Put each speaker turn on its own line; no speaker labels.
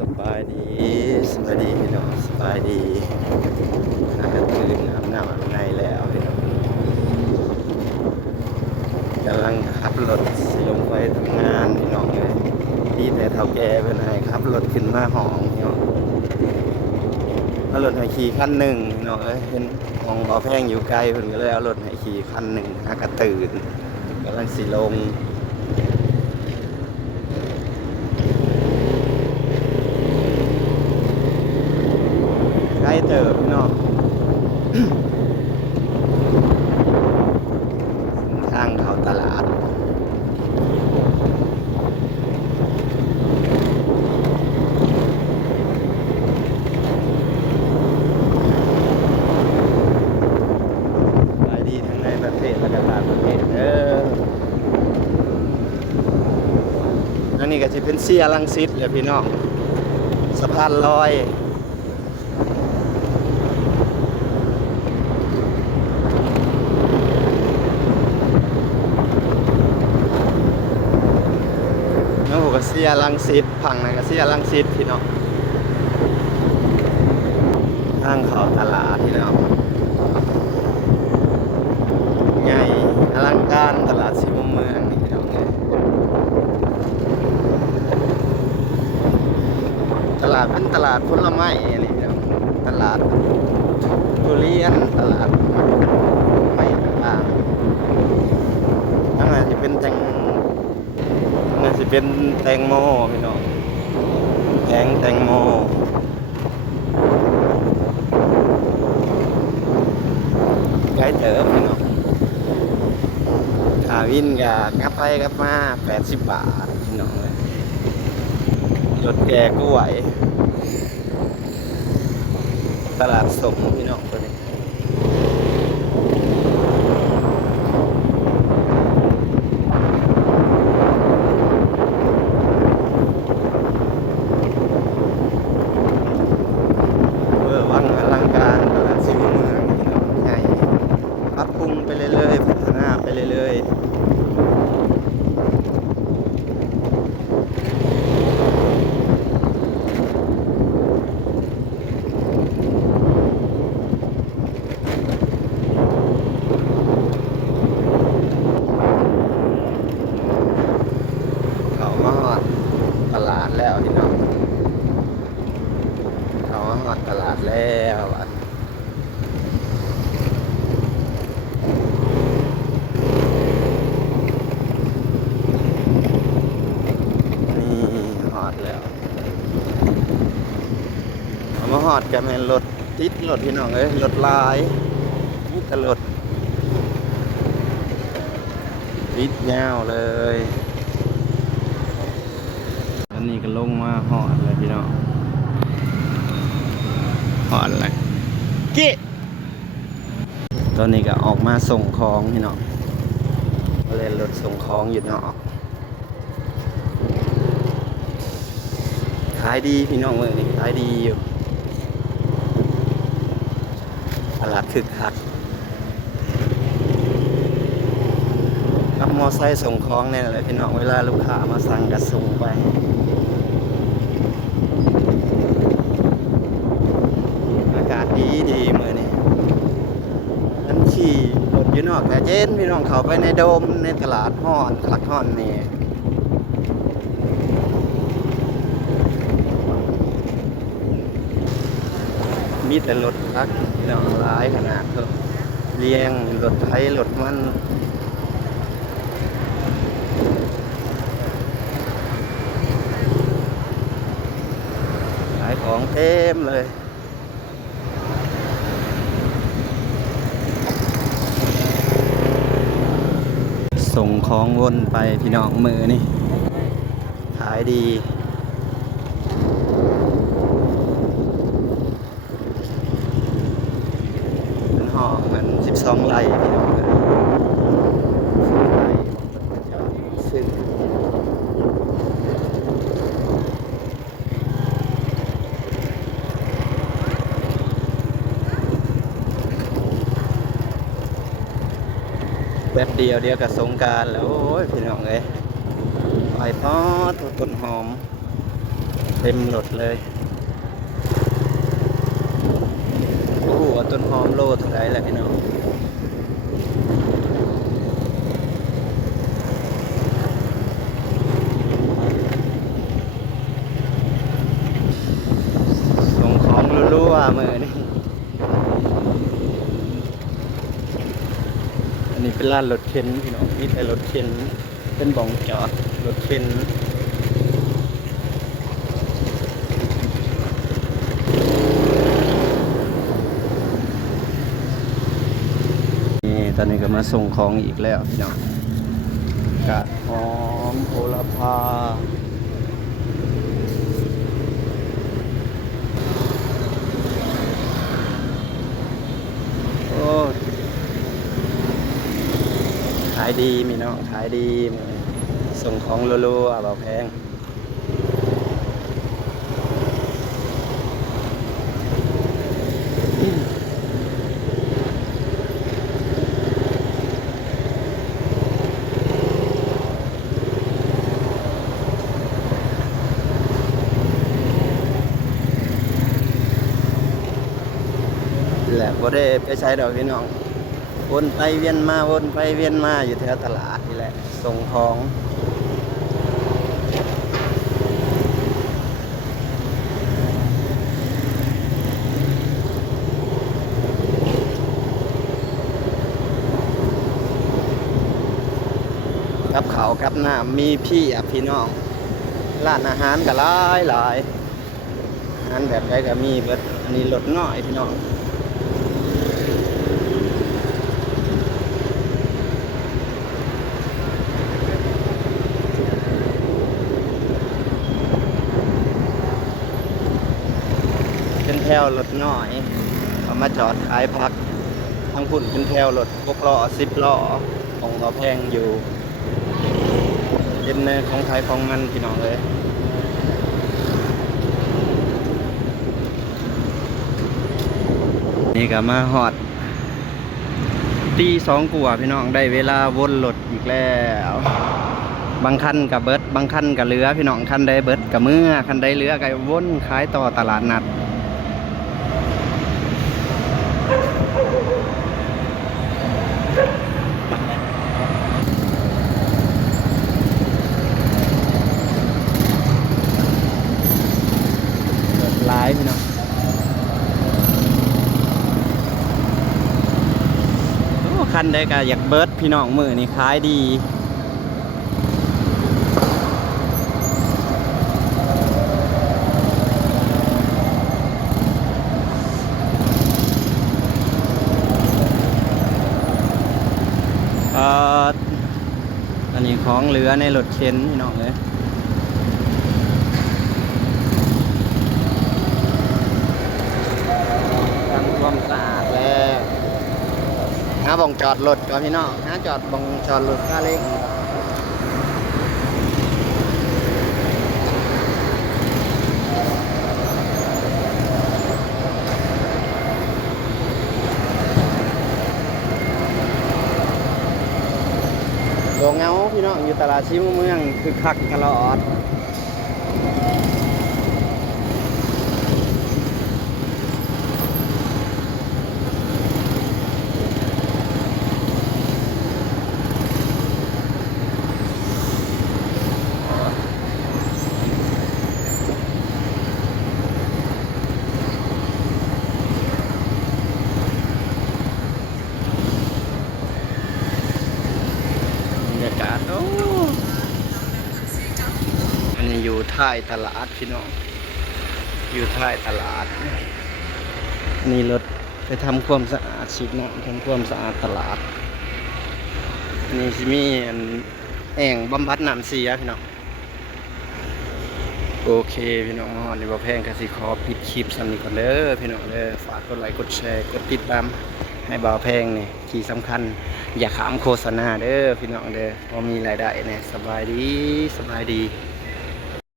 สบายดีสบายดีพี่น้องสบายดีน่าจะตื่นอาบน้ำอาบในแล้วพี่น้องกำลังขับรถสิลงไปทำงานพี่น้องเลยที่แต่เท่าแกเป็นไงขับรถขึ้นมาห้องพี่น้องเอารถให้ขี่คันหนึ่งพี่น้องเอ้ยเห็นห้องบ่อแพงอยู่ไกลเพิ่นก็เลยเอารถให้ขี่คันหนึ่งหากระตื่นกำลังสิลง ใกล้เติบพี่น้อง ทางเข้าตลาด ขายดีทั้งในประเทศและก็ต่างประเทศเด้ออันนี้ ก็จะเป็นเสียลังสิตเลยพี่น้องสะพานลอยน้องผมก็เสียลังสิตพังนะก็เสียลังสิตพี่น้องทางเขาตลาดพี่น้องใหญ่อลังการตลาดสีมุมเมืองนี่พี่น้องเอ้ยต ลาดเป็นตลาดผลไม้อันนี่พี่น้องตลาดทุเรียนตลาดไม้ต่างๆทั้งนั้นจะเป็นแตงทั้งนั้นจะเป็นแตงโมพี่น้องแตงแตงโมไกลเติบพี่น้องขาวินกับกลับไปกลับมา 80 บาทพี่น้องเลยรถแกก็ไหว ตลาดสมพี่น้องตัวนี้เวอร์วังอลังการตลาดสีเมืองพี่น้องใหญ่ปรับปรุงไปเรื่อยๆพัฒนาไปเรื่อยๆเขามาฮอดตลาดแล้ว พี่น้องเขามาฮอดตลาดแล้วอะนี่ฮอดแล้วเขามาฮอดกันเป็นรถติดรถพี่น้องเอ้ยรถลายนี่ต่รถติดยาวเลย ลงมาหอดเลยพี่น้องหอดเลยกี้ตอนนี้ก็ออกมาส่งของพี่น้องเล่นรถส่งของอยู่เนาะขายดีพี่น้องเมื่อนี้ขายดีอยู่ตลาดคึกคักขับมอไซค์ส่งของเนี่ยแหละพี่น้องเวลาลูกค้ามาสั่งก็ส่งไป อากาศดีดีมือนี่อันขี่รถ อยู่นอกแต่เย็นพี่น้องเขาไปในโดมในตลาดห้อนตลาดห้อนนี่มีแต่รถพักพี่น้องหลายขนาดเถอะเรียงรถไทยรถมันขายของเต็มเลย ส่งของวนไปพี่น้องมือนี่ ขายดี เป็นห้องมันสิบสองไร่พี่น้องเลยไร่ซึ่ง แป๊บเดียวเดียวกับสงการแล้ว โอ้ย พี่น้องเอ้ยไปพอดต้นหอม เต็มหลดเลย โอ้โหต้นหอมโลเท่าไรแหละพี่น้องของรั่วๆมือนี่อันนี้ เป็นร้านรถเข็นพี่น้องมีแต่รถเข็นเป็นบ่องจอดรถเข็นนี่ตอนนี้ก็มาส่งของอีกแล้วพี่น้องกาดหอมโหระพาโอ้ยขาย ดีมีน้องขายดีส่งของรัวๆเบาแพงแหละบ่ได้ไปใช้ดอกพี่น้อง วนไปเวียนมาวนไปเวียนมาอยู่แถวตลาดนี่แหละส่งของกับเขาวกับหน้ำมีพี่อะพี่น้องร้านอาหารก็หลายหลายอาหารแบบใดก็มีเบิดอันนี้รถน้อยพี่น้อง เป็นแถวรถน้อยเอามาจอดขายพักทางพุ่นเป็นแถวรถหกล้อสิบล้อของเราแพงอยู่เป็นในของไทยของมันพี่น้องเลยนี่ก็มาหอดตีสองกัวาพี่น้องได้เวลาวนรถอีกแล้ว บางคันกับเบิร์ดบางคันกับเรือพี่น้องคันใดเบิร์ดกับเมื่อคันใดเรือกับวนขายต่อตลาดนัด เปิดไลฟ์พี่น้องโอ้คั นได้ก็อยากเบิร์ดพี่น้องมือนี่ขายดีอ่ออันนี้ของเหลือในรถเข็นพี่น้องเลย ทำความสะอาดแล้วหา บ่องจอดรถก่อนพี่น้องหาจอดบ่องจอดรถค่าเล็กโดงเงาพี่น้องอยู่ตลาดชิมเมืองคือคักตลอดากาศโอ้อันนี้อยู่ท้ายตลาดพี่น้อง อยู่ท้ายตลาด นี่รถไปทำความสะอาดชิดน้ำทำความสะอาดตลาดนี่สิมีอันแอ่งบำบัดน้ำเสียพี่น้อง โอเคพี่น้องวันนี้บ่แพงกสิขอปิดคลิปสำนี้ก่อนเด้อพี่น้องเด้อฝากกดไลค์กดแชร์กดติดตามให้บ่าวแพงนี่ที่สำคัญ อย่าขามโฆษณาเด้อพี่น้องเด้อพอมีรายได้เนี่ยสบายดีสบายดี